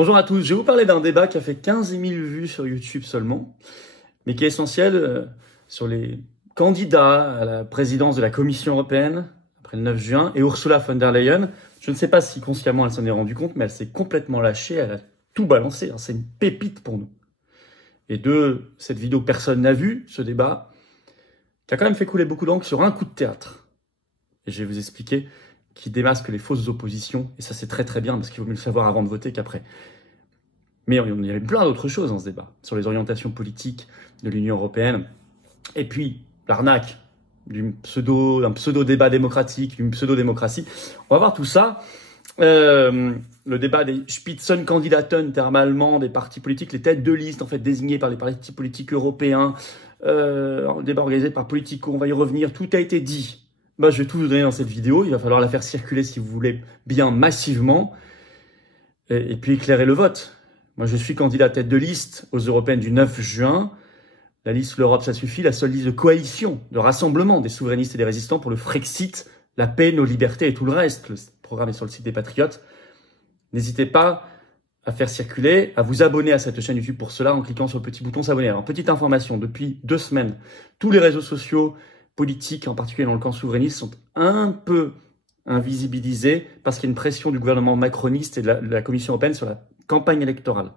Bonjour à tous, je vais vous parler d'un débat qui a fait 15 000 vues sur YouTube seulement, mais qui est essentiel sur les candidats à la présidence de la Commission européenne après le 9 juin et Ursula von der Leyen. Je ne sais pas si consciemment elle s'en est rendue compte, mais elle s'est complètement lâchée, elle a tout balancé, c'est une pépite pour nous. Et de cette vidéo, personne n'a vu ce débat, qui a quand même fait couler beaucoup d'encre sur un coup de théâtre. Et je vais vous expliquer qui démasque les fausses oppositions, et ça c'est très très bien, parce qu'il vaut mieux le savoir avant de voter qu'après. Mais il y avait plein d'autres choses dans ce débat, sur les orientations politiques de l'Union européenne, et puis l'arnaque d'un pseudo-débat démocratique, d'une pseudo-démocratie. On va voir tout ça. Le débat des Spitzenkandidaten, terme allemand, des partis politiques, les têtes de liste en fait désignées par les partis politiques européens, le débat organisé par Politico, on va y revenir, tout a été dit. Je vais tout vous donner dans cette vidéo, il va falloir la faire circuler si vous voulez bien massivement, et puis éclairer le vote. Moi je suis candidat tête de liste aux européennes du 9 juin, la liste L'Europe ça suffit, la seule liste de coalition, de rassemblement des souverainistes et des résistants pour le Frexit, la paix, nos libertés et tout le reste. Le programme est sur le site des Patriotes. N'hésitez pas à faire circuler, à vous abonner à cette chaîne YouTube pour cela en cliquant sur le petit bouton s'abonner. Alors petite information, depuis 2 semaines, tous les réseaux sociaux politiques, en particulier dans le camp souverainiste, sont un peu invisibilisés parce qu'il y a une pression du gouvernement macroniste et de la Commission européenne sur la campagne électorale.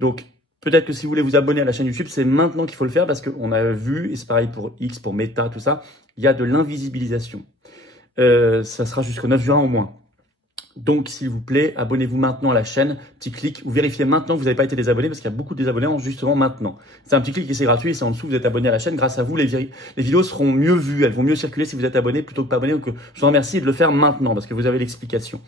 Donc, peut-être que si vous voulez vous abonner à la chaîne YouTube, c'est maintenant qu'il faut le faire parce qu'on a vu, et c'est pareil pour X, pour Meta, tout ça, il y a de l'invisibilisation. Ça sera jusqu'au 9 juin au moins. Donc, s'il vous plaît, abonnez-vous maintenant à la chaîne. Petit clic, vous vérifiez maintenant que vous n'avez pas été désabonné parce qu'il y a beaucoup de désabonnés justement maintenant. C'est un petit clic et c'est gratuit. C'est en dessous, vous êtes abonné à la chaîne. Grâce à vous, les vidéos seront mieux vues. Elles vont mieux circuler si vous êtes abonné plutôt que pas abonné. Donc, je vous remercie de le faire maintenant parce que vous avez l'explication.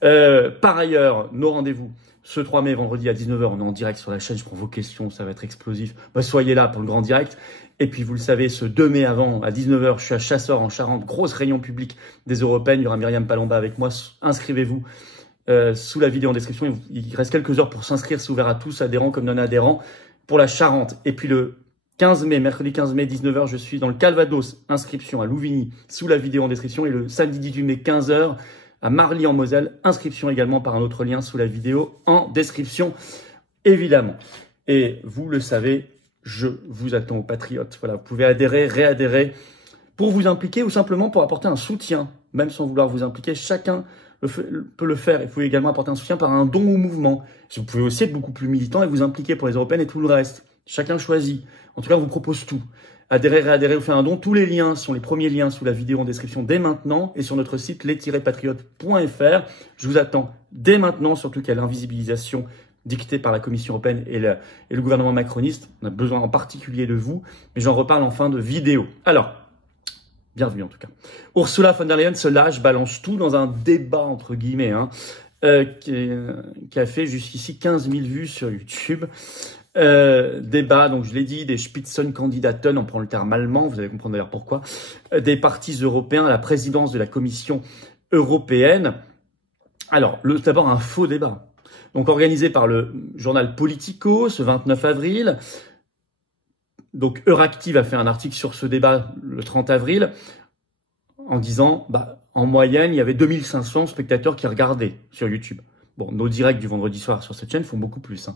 Par ailleurs, nos rendez-vous. Ce 3 mai, vendredi à 19 h, on est en direct sur la chaîne. Je prends vos questions, ça va être explosif. Soyez là pour le grand direct. Et puis, vous le savez, ce 2 mai avant, à 19 h, je suis à Chasseurs en Charente. Grosse réunion publique des Européennes. Il y aura Myriam Palomba avec moi. Inscrivez-vous sous la vidéo en description. Il reste quelques heures pour s'inscrire. C'est ouvert à tous, adhérents comme non-adhérents, pour la Charente. Et puis, le 15 mai, mercredi 15 mai, 19 h, je suis dans le Calvados. Inscription à Louvigny, sous la vidéo en description. Et le samedi 18 mai, 15 h, à Marly en Moselle, inscription également par un autre lien sous la vidéo en description, évidemment. Et vous le savez, je vous attends aux Patriotes. Voilà, vous pouvez adhérer, réadhérer pour vous impliquer ou simplement pour apporter un soutien, même sans vouloir vous impliquer. Chacun peut le faire. Et vous pouvez également apporter un soutien par un don au mouvement. Vous pouvez aussi être beaucoup plus militant et vous impliquer pour les européennes et tout le reste. Chacun choisit. En tout cas, on vous propose tout. Adhérez, réadhérez ou faire un don. Tous les liens sont les premiers liens sous la vidéo en description dès maintenant et sur notre site les-patriotes.fr. Je vous attends dès maintenant, surtout qu'il y a l'invisibilisation dictée par la Commission européenne et le gouvernement macroniste. On a besoin en particulier de vous, mais j'en reparle en fin de vidéo. Alors, bienvenue en tout cas. Ursula von der Leyen se lâche, balance tout dans un débat entre guillemets, qui a fait jusqu'ici 15 000 vues sur YouTube. Débat, donc je l'ai dit, des Spitzenkandidaten, on prend le terme allemand, vous allez comprendre d'ailleurs pourquoi, des partis européens à la présidence de la Commission européenne. Alors, d'abord un faux débat. Donc organisé par le journal Politico ce 29 avril. Donc Euractiv a fait un article sur ce débat le 30 avril en disant, en moyenne, il y avait 2500 spectateurs qui regardaient sur YouTube. Bon, nos directs du vendredi soir sur cette chaîne font beaucoup plus,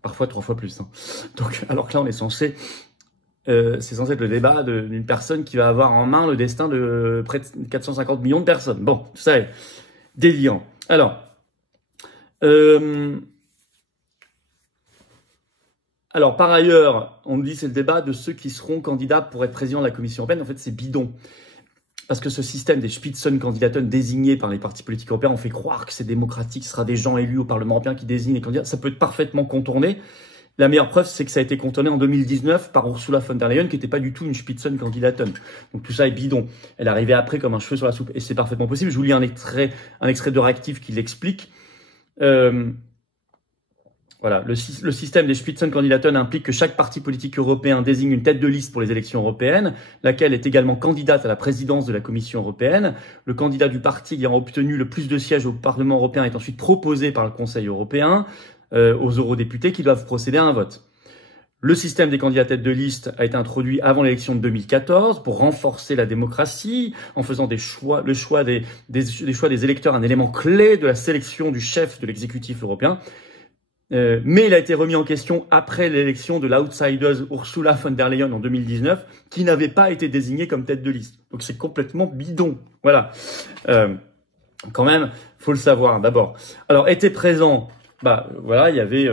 parfois 3 fois plus. Donc, alors que là, on est censé, c'est censé être le débat d'une personne qui va avoir en main le destin de près de 450 millions de personnes. Bon, tout ça est déliant. Alors, par ailleurs, on nous dit c'est le débat de ceux qui seront candidats pour être président de la Commission européenne. En fait, c'est bidon. Parce que ce système des Spitzenkandidaten désignés par les partis politiques européens, on fait croire que c'est démocratique, ce sera des gens élus au Parlement européen qui désignent les candidats. Ça peut être parfaitement contourné. La meilleure preuve, c'est que ça a été contourné en 2019 par Ursula von der Leyen, qui n'était pas du tout une Spitzenkandidaten. Donc tout ça est bidon. Elle est arrivée après comme un cheveu sur la soupe. Et c'est parfaitement possible. Je vous lis un extrait de Réactif qui l'explique. Voilà, le système des Spitzenkandidaten implique que chaque parti politique européen désigne une tête de liste pour les élections européennes, laquelle est également candidate à la présidence de la Commission européenne. Le candidat du parti ayant obtenu le plus de sièges au Parlement européen est ensuite proposé par le Conseil européen aux eurodéputés qui doivent procéder à un vote. Le système des candidats tête de liste a été introduit avant l'élection de 2014 pour renforcer la démocratie, en faisant le choix des électeurs un élément clé de la sélection du chef de l'exécutif européen. Mais il a été remis en question après l'élection de l'outsider Ursula von der Leyen en 2019, qui n'avait pas été désignée comme tête de liste. Donc c'est complètement bidon. Voilà. Quand même, faut le savoir d'abord. Alors, étaient présents, voilà, il y avait,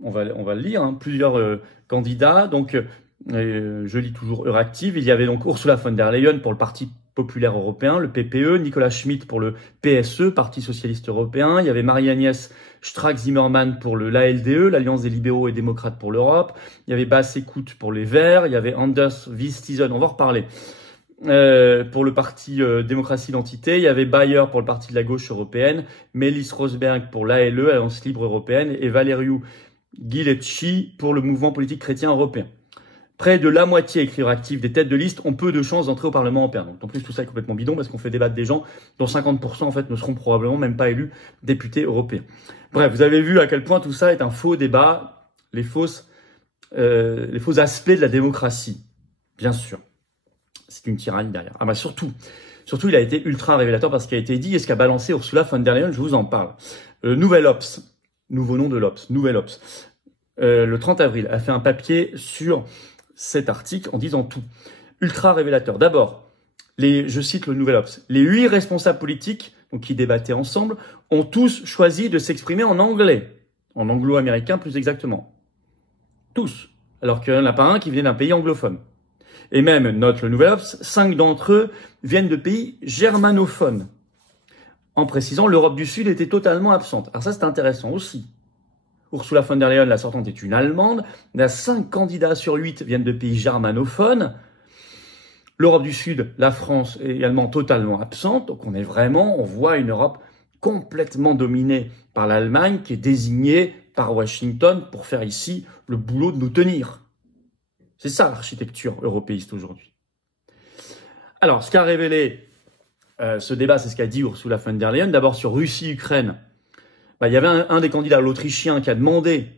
on va le lire, hein, plusieurs candidats. Donc, je lis toujours Euractiv. Il y avait donc Ursula von der Leyen pour le Parti populaire européen, le PPE, Nicolas Schmit pour le PSE, Parti socialiste européen. Il y avait Marie-Agnès Strack-Zimmermann pour l'ALDE, l'Alliance des libéraux et démocrates pour l'Europe. Il y avait Bas Écoute pour les Verts. Il y avait Anders Vistisen, on va en reparler, pour le parti démocratie identité. Il y avait Bayer pour le parti de la gauche européenne, Melis Rosberg pour l'ALE, Alliance libre européenne, et Valeriu Ghilecci pour le mouvement politique chrétien européen. Près de la moitié, écrit Euractiv, des têtes de liste ont peu de chances d'entrer au Parlement européen. Donc, en plus, tout ça est complètement bidon parce qu'on fait débattre des gens dont 50% en fait ne seront probablement même pas élus députés européens. Bref, vous avez vu à quel point tout ça est un faux débat, les faux aspects de la démocratie, bien sûr. C'est une tyrannie derrière. Ah surtout, il a été ultra révélateur parce qu'il a été dit, et ce qu'a balancé Ursula von der Leyen, je vous en parle. Nouvel Obs, nouveau nom de l'Obs, Nouvel Obs, le 30 avril, a fait un papier sur cet article en disant tout. Ultra révélateur. D'abord, je cite le Nouvel Obs, les 8 responsables politiques, donc qui débattaient ensemble, ont tous choisi de s'exprimer en anglais, en anglo-américain plus exactement. Tous. Alors qu'il n'y en a pas un qui venait d'un pays anglophone. Et même, note le Nouvel Obs, 5 d'entre eux viennent de pays germanophones. En précisant, l'Europe du Sud était totalement absente. Alors ça, c'est intéressant aussi. Ursula von der Leyen, la sortante, est une Allemande. Il y a 5 candidats sur 8 viennent de pays germanophones. L'Europe du Sud, la France, est également totalement absente. Donc on voit une Europe complètement dominée par l'Allemagne, qui est désignée par Washington pour faire ici le boulot de nous tenir. C'est ça l'architecture européiste aujourd'hui. Alors, ce qu'a révélé ce débat, c'est ce qu'a dit Ursula von der Leyen. D'abord sur Russie-Ukraine. Il y avait un des candidats, l'Autrichien, qui a demandé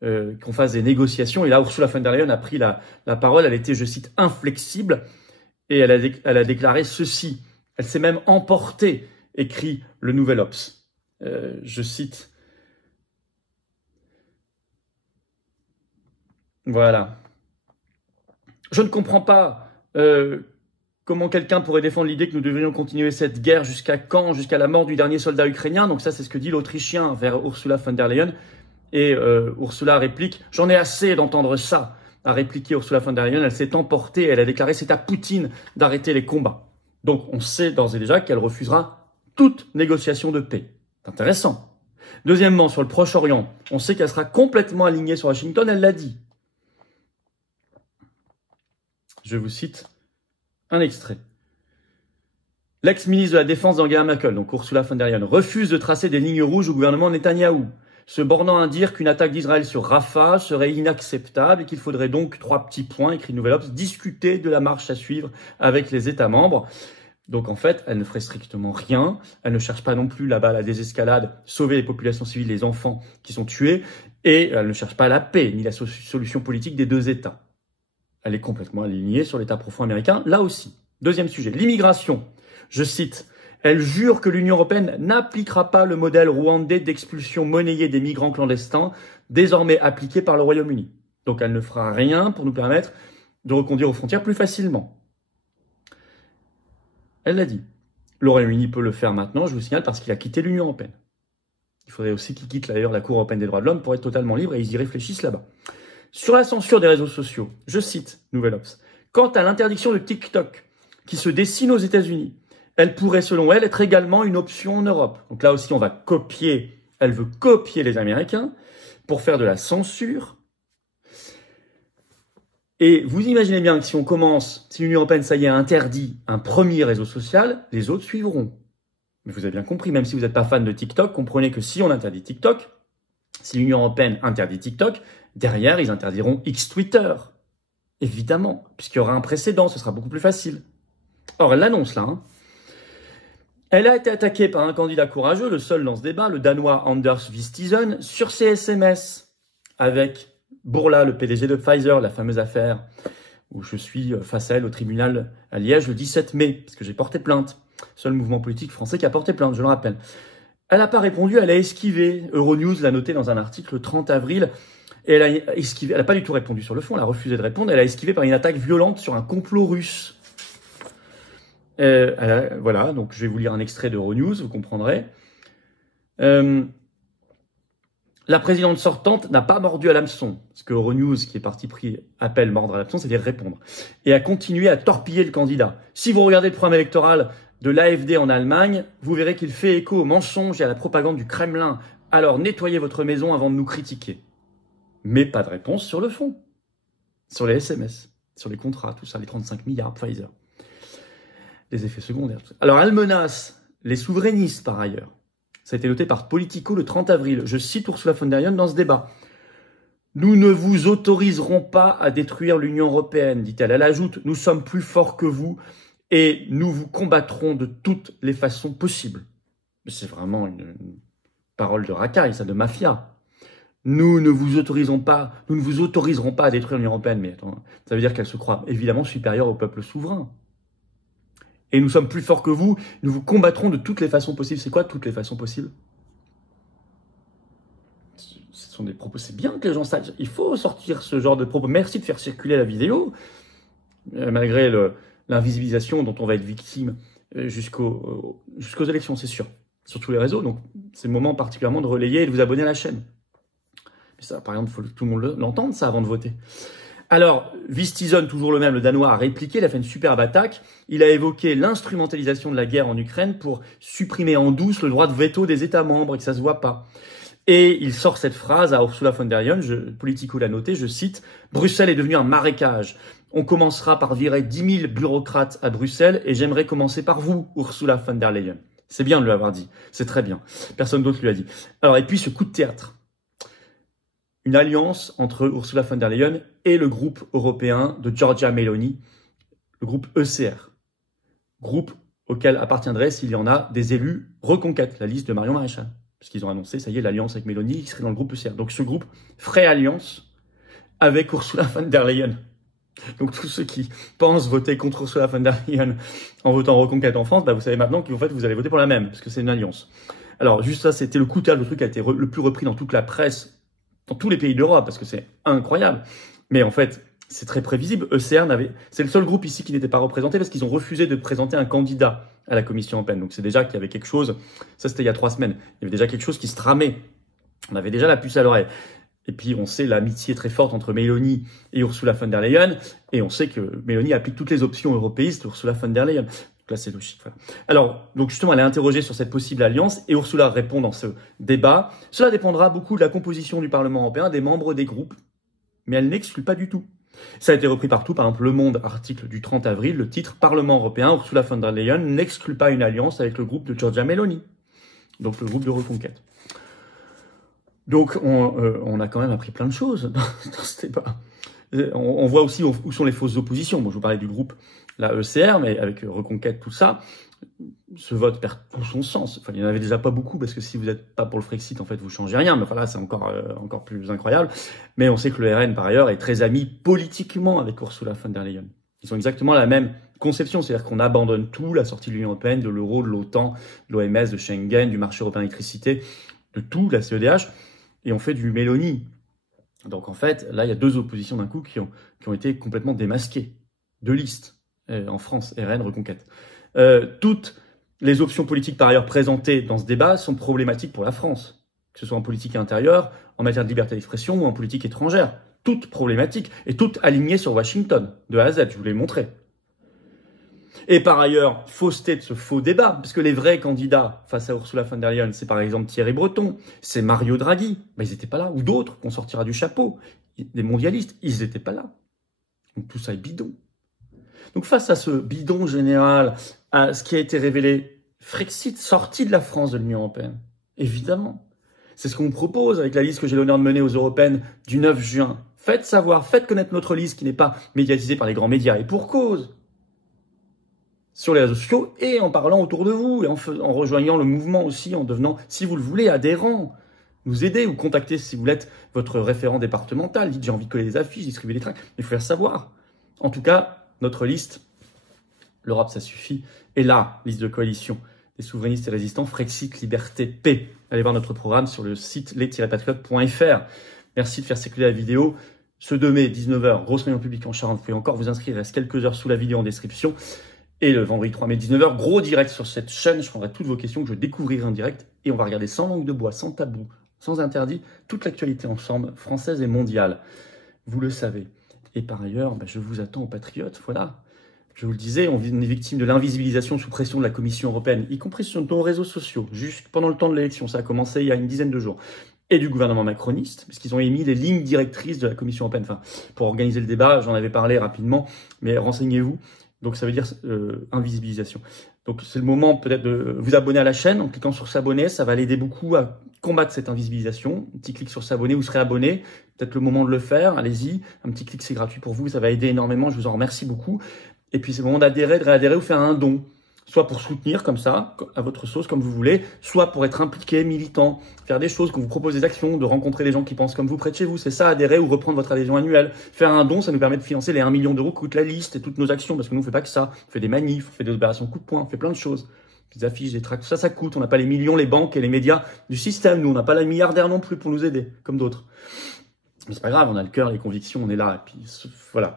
qu'on fasse des négociations. Et là, Ursula von der Leyen a pris la parole. Elle était, je cite, inflexible. Et elle a déclaré ceci. Elle s'est même emportée, écrit le Nouvel Obs. Je cite. Voilà. Je ne comprends pas comment quelqu'un pourrait défendre l'idée que nous devrions continuer cette guerre jusqu'à quand? Jusqu'à la mort du dernier soldat ukrainien. Donc ça, c'est ce que dit l'Autrichien vers Ursula von der Leyen. Et Ursula réplique « J'en ai assez d'entendre ça », a répliqué Ursula von der Leyen. Elle s'est emportée, elle a déclaré « C'est à Poutine d'arrêter les combats ». Donc on sait d'ores et déjà qu'elle refusera toute négociation de paix. C'est intéressant. Deuxièmement, sur le Proche-Orient, on sait qu'elle sera complètement alignée sur Washington, elle l'a dit. Je vous cite un extrait. L'ex-ministre de la Défense d'Angela Merkel, donc Ursula von der Leyen, refuse de tracer des lignes rouges au gouvernement Netanyahou, se bornant à dire qu'une attaque d'Israël sur Rafah serait inacceptable et qu'il faudrait donc 3 petits points, écrit Nouvel Obs, discuter de la marche à suivre avec les États membres. Donc en fait, elle ne ferait strictement rien. Elle ne cherche pas non plus là-bas la désescalade, sauver les populations civiles, les enfants qui sont tués, et elle ne cherche pas la paix ni la solution politique des 2 États. Elle est complètement alignée sur l'État profond américain, là aussi. Deuxième sujet, l'immigration. Je cite, « Elle jure que l'Union européenne n'appliquera pas le modèle rwandais d'expulsion monnayée des migrants clandestins, désormais appliqué par le Royaume-Uni. » Donc elle ne fera rien pour nous permettre de reconduire aux frontières plus facilement. Elle l'a dit. Le Royaume-Uni peut le faire maintenant, je vous signale, parce qu'il a quitté l'Union européenne. Il faudrait aussi qu'il quitte d'ailleurs la Cour européenne des droits de l'homme pour être totalement libre, et ils y réfléchissent là-bas. Sur la censure des réseaux sociaux, je cite Nouvel Obs. Quant à l'interdiction de TikTok, qui se dessine aux États-Unis, elle pourrait, selon elle, être également une option en Europe. Donc là aussi, elle veut copier les Américains pour faire de la censure. Et vous imaginez bien que si l'Union européenne, ça y est, interdit un premier réseau social, les autres suivront. Mais vous avez bien compris, même si vous n'êtes pas fan de TikTok, comprenez que si on interdit TikTok, si l'Union européenne interdit TikTok, derrière, ils interdiront X-Twitter. Évidemment, puisqu'il y aura un précédent, ce sera beaucoup plus facile. Or, elle l'annonce là. Hein. Elle a été attaquée par un candidat courageux, le seul dans ce débat, le Danois Anders Vistisen, sur ses SMS, avec Bourla, le PDG de Pfizer, la fameuse affaire où je suis face à elle au tribunal à Liège le 17 mai, parce que j'ai porté plainte. Seul mouvement politique français qui a porté plainte, je le rappelle. Elle n'a pas répondu, elle a esquivé. Euronews l'a noté dans un article le 30 avril. Et elle a esquivé, elle n'a pas du tout répondu sur le fond, elle a refusé de répondre. Elle a esquivé par une attaque violente sur un complot russe. Voilà, donc je vais vous lire un extrait d'Euronews, vous comprendrez. La présidente sortante n'a pas mordu à l'hameçon. Ce que Euronews, qui est parti pris, appelle mordre à l'hameçon, c'est-à-dire répondre. Et a continué à torpiller le candidat. Si vous regardez le programme électoral de l'AfD en Allemagne, vous verrez qu'il fait écho aux mensonges et à la propagande du Kremlin. Alors nettoyez votre maison avant de nous critiquer. Mais pas de réponse sur le fond. Sur les SMS, sur les contrats, tout ça, les 35 milliards Pfizer. Les effets secondaires. Tout ça. Alors elle menace les souverainistes par ailleurs. Ça a été noté par Politico le 30 avril. Je cite Ursula von der Leyen dans ce débat. « Nous ne vous autoriserons pas à détruire l'Union européenne, dit-elle. Elle ajoute « Nous sommes plus forts que vous et nous vous combattrons de toutes les façons possibles. » C'est vraiment une parole de racaille, ça, de mafia. Nous ne vous autoriserons pas à détruire l'Union européenne. Mais attends, ça veut dire qu'elle se croit évidemment supérieure au peuple souverain. Et nous sommes plus forts que vous, nous vous combattrons de toutes les façons possibles. C'est quoi toutes les façons possibles? Ce sont des propos, c'est bien que les gens sachent. Il faut sortir ce genre de propos. Merci de faire circuler la vidéo, malgré l'invisibilisation dont on va être victime jusqu'aux élections, c'est sûr, sur tous les réseaux. Donc c'est le moment particulièrement de relayer et de vous abonner à la chaîne. Mais ça, par exemple, il faut que tout le monde l'entende, ça, avant de voter. Alors, Vistisen, toujours le même, le Danois, a répliqué, il a fait une superbe attaque. Il a évoqué l'instrumentalisation de la guerre en Ukraine pour supprimer en douce le droit de veto des États membres et que ça se voit pas. Et il sort cette phrase à Ursula von der Leyen, Politico l'a noté, je cite, « Bruxelles est devenu un marécage. On commencera par virer 10 000 bureaucrates à Bruxelles et j'aimerais commencer par vous, Ursula von der Leyen. » C'est bien de lui avoir dit, c'est très bien. Personne d'autre lui a dit. Alors, et puis ce coup de théâtre. Une alliance entre Ursula von der Leyen et le groupe européen de Giorgia Meloni, le groupe ECR. Groupe auquel appartiendraient, s'il y en a, des élus Reconquête, la liste de Marion Maréchal. Parce qu'ils ont annoncé, ça y est, l'alliance avec Meloni, qui serait dans le groupe ECR. Donc ce groupe ferait alliance avec Ursula von der Leyen. Donc tous ceux qui pensent voter contre Ursula von der Leyen en votant Reconquête en France, bah, vous savez maintenant qu'en fait vous allez voter pour la même, parce que c'est une alliance. Alors juste ça, c'était le coup de théâtre, le truc qui a été le plus repris dans toute la presse, dans tous les pays d'Europe, parce que c'est incroyable. Mais en fait, c'est très prévisible. ECR c'est le seul groupe ici qui n'était pas représenté parce qu'ils ont refusé de présenter un candidat à la Commission européenne. Donc c'est déjà qu'il y avait quelque chose, ça c'était il y a 3 semaines, il y avait déjà quelque chose qui se tramait. On avait déjà la puce à l'oreille. Et puis on sait l'amitié très forte entre Meloni et Ursula von der Leyen, et on sait que Meloni applique toutes les options européistes d'Ursula von der Leyen. Donc là c'est logique. Voilà. Alors, donc justement, elle est interrogée sur cette possible alliance, et Ursula répond dans ce débat. Cela dépendra beaucoup de la composition du Parlement européen, des membres des groupes, mais elle n'exclut pas du tout. Ça a été repris partout, par exemple Le Monde, article du 30 avril, le titre « Parlement européen, Ursula von der Leyen n'exclut pas une alliance avec le groupe de Giorgia Meloni », donc le groupe de Reconquête. Donc on a quand même appris plein de choses dans ce débat. On voit aussi où sont les fausses oppositions. Bon, je vous parlais du groupe, la ECR, mais avec Reconquête, tout ça, ce vote perd tout son sens. Enfin, il n'y en avait déjà pas beaucoup, parce que si vous n'êtes pas pour le Frexit, en fait, vous changez rien. Mais enfin là, c'est encore plus incroyable. Mais on sait que le RN, par ailleurs, est très ami politiquement avec Ursula von der Leyen. Ils ont exactement la même conception, c'est-à-dire qu'on abandonne tout, la sortie de l'Union européenne, de l'euro, de l'OTAN, de l'OMS, de Schengen, du marché européen d'électricité, de tout, la CEDH, et on fait du Meloni. Donc en fait, là, il y a 2 oppositions d'un coup qui ont été complètement démasquées. 2 listes en France, RN, Reconquête. Toutes les options politiques par ailleurs présentées dans ce débat sont problématiques pour la France, que ce soit en politique intérieure, en matière de liberté d'expression ou en politique étrangère. Toutes problématiques et toutes alignées sur Washington, de A à Z, je vous l'ai montré. Et par ailleurs, fausseté de ce faux débat, parce que les vrais candidats face à Ursula von der Leyen, c'est par exemple Thierry Breton, c'est Mario Draghi, ben, ils n'étaient pas là, ou d'autres qu'on sortira du chapeau, des mondialistes, ils n'étaient pas là. Donc tout ça est bidon. Donc face à ce bidon général, à ce qui a été révélé, Frexit sorti de la France de l'Union européenne, évidemment. C'est ce qu'on propose avec la liste que j'ai l'honneur de mener aux européennes du 9 juin. Faites savoir, faites connaître notre liste qui n'est pas médiatisée par les grands médias, et pour cause. Sur les réseaux sociaux et en parlant autour de vous, et en rejoignant le mouvement aussi, en devenant, si vous le voulez, adhérent. nous aider ou contacter si vous l'êtes votre référent départemental. Dites j'ai envie de coller des affiches, distribuer des tracts. Il faut faire savoir. En tout cas, notre liste, l'Europe ça suffit, est la liste de coalition des souverainistes et résistants, Frexit, Liberté, Paix. Allez voir notre programme sur le site les-patriotes.fr. Merci de faire circuler la vidéo. Ce 2 mai, 19h, grosse réunion publique en Charente. Vous pouvez encore vous inscrire, il reste quelques heures sous la vidéo en description. Et le vendredi 3 mai, 19h, gros direct sur cette chaîne. Je prendrai toutes vos questions que je découvrirai en direct. Et on va regarder sans langue de bois, sans tabou, sans interdit, toute l'actualité ensemble, française et mondiale. Vous le savez. Et par ailleurs, je vous attends aux patriotes, voilà. Je vous le disais, on est victime de l'invisibilisation sous pression de la Commission européenne, y compris sur nos réseaux sociaux, juste pendant le temps de l'élection. Ça a commencé il y a une dizaine de jours. Et du gouvernement macroniste, parce qu'ils ont émis les lignes directrices de la Commission européenne. Enfin, pour organiser le débat, j'en avais parlé rapidement, mais renseignez-vous. Donc ça veut dire invisibilisation. Donc c'est le moment peut-être de vous abonner à la chaîne en cliquant sur s'abonner. Ça va l'aider beaucoup à combattre cette invisibilisation. Un petit clic sur s'abonner, vous serez abonné. Peut-être le moment de le faire, allez-y. Un petit clic, c'est gratuit pour vous, ça va aider énormément. Je vous en remercie beaucoup. Et puis c'est le moment d'adhérer, de réadhérer ou faire un don. Soit pour soutenir comme ça, à votre sauce, comme vous voulez, soit pour être impliqué, militant, faire des choses, qu'on vous propose des actions, de rencontrer des gens qui pensent comme vous près de chez vous. C'est ça, adhérer ou reprendre votre adhésion annuelle. Faire un don, ça nous permet de financer les 1 million d'euros que coûte la liste et toutes nos actions, parce que nous, on fait pas que ça. On fait des manifs, on fait des opérations coup de poing, on fait plein de choses. Des affiches, des tracts, tout ça, ça coûte. On n'a pas les millions, les banques et les médias du système. Nous, on n'a pas la milliardaire non plus pour nous aider, comme d'autres. Mais c'est pas grave, on a le cœur, les convictions, on est là. Et puis, voilà.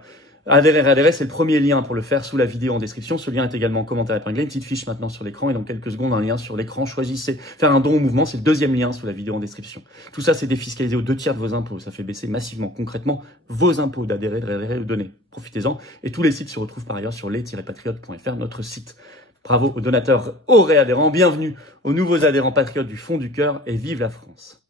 Adhérer, c'est le premier lien pour le faire sous la vidéo en description. Ce lien est également en commentaire épinglé. Une petite fiche maintenant sur l'écran et dans quelques secondes, un lien sur l'écran. Choisissez. Faire un don au mouvement, c'est le deuxième lien sous la vidéo en description. Tout ça, c'est défiscalisé aux 2 tiers de vos impôts. Ça fait baisser massivement, concrètement, vos impôts d'adhérer, de réadhérer ou de donner. Profitez-en. Et tous les sites se retrouvent par ailleurs sur les-patriotes.fr, notre site. Bravo aux donateurs, aux réadhérents. Bienvenue aux nouveaux adhérents patriotes du fond du cœur et vive la France.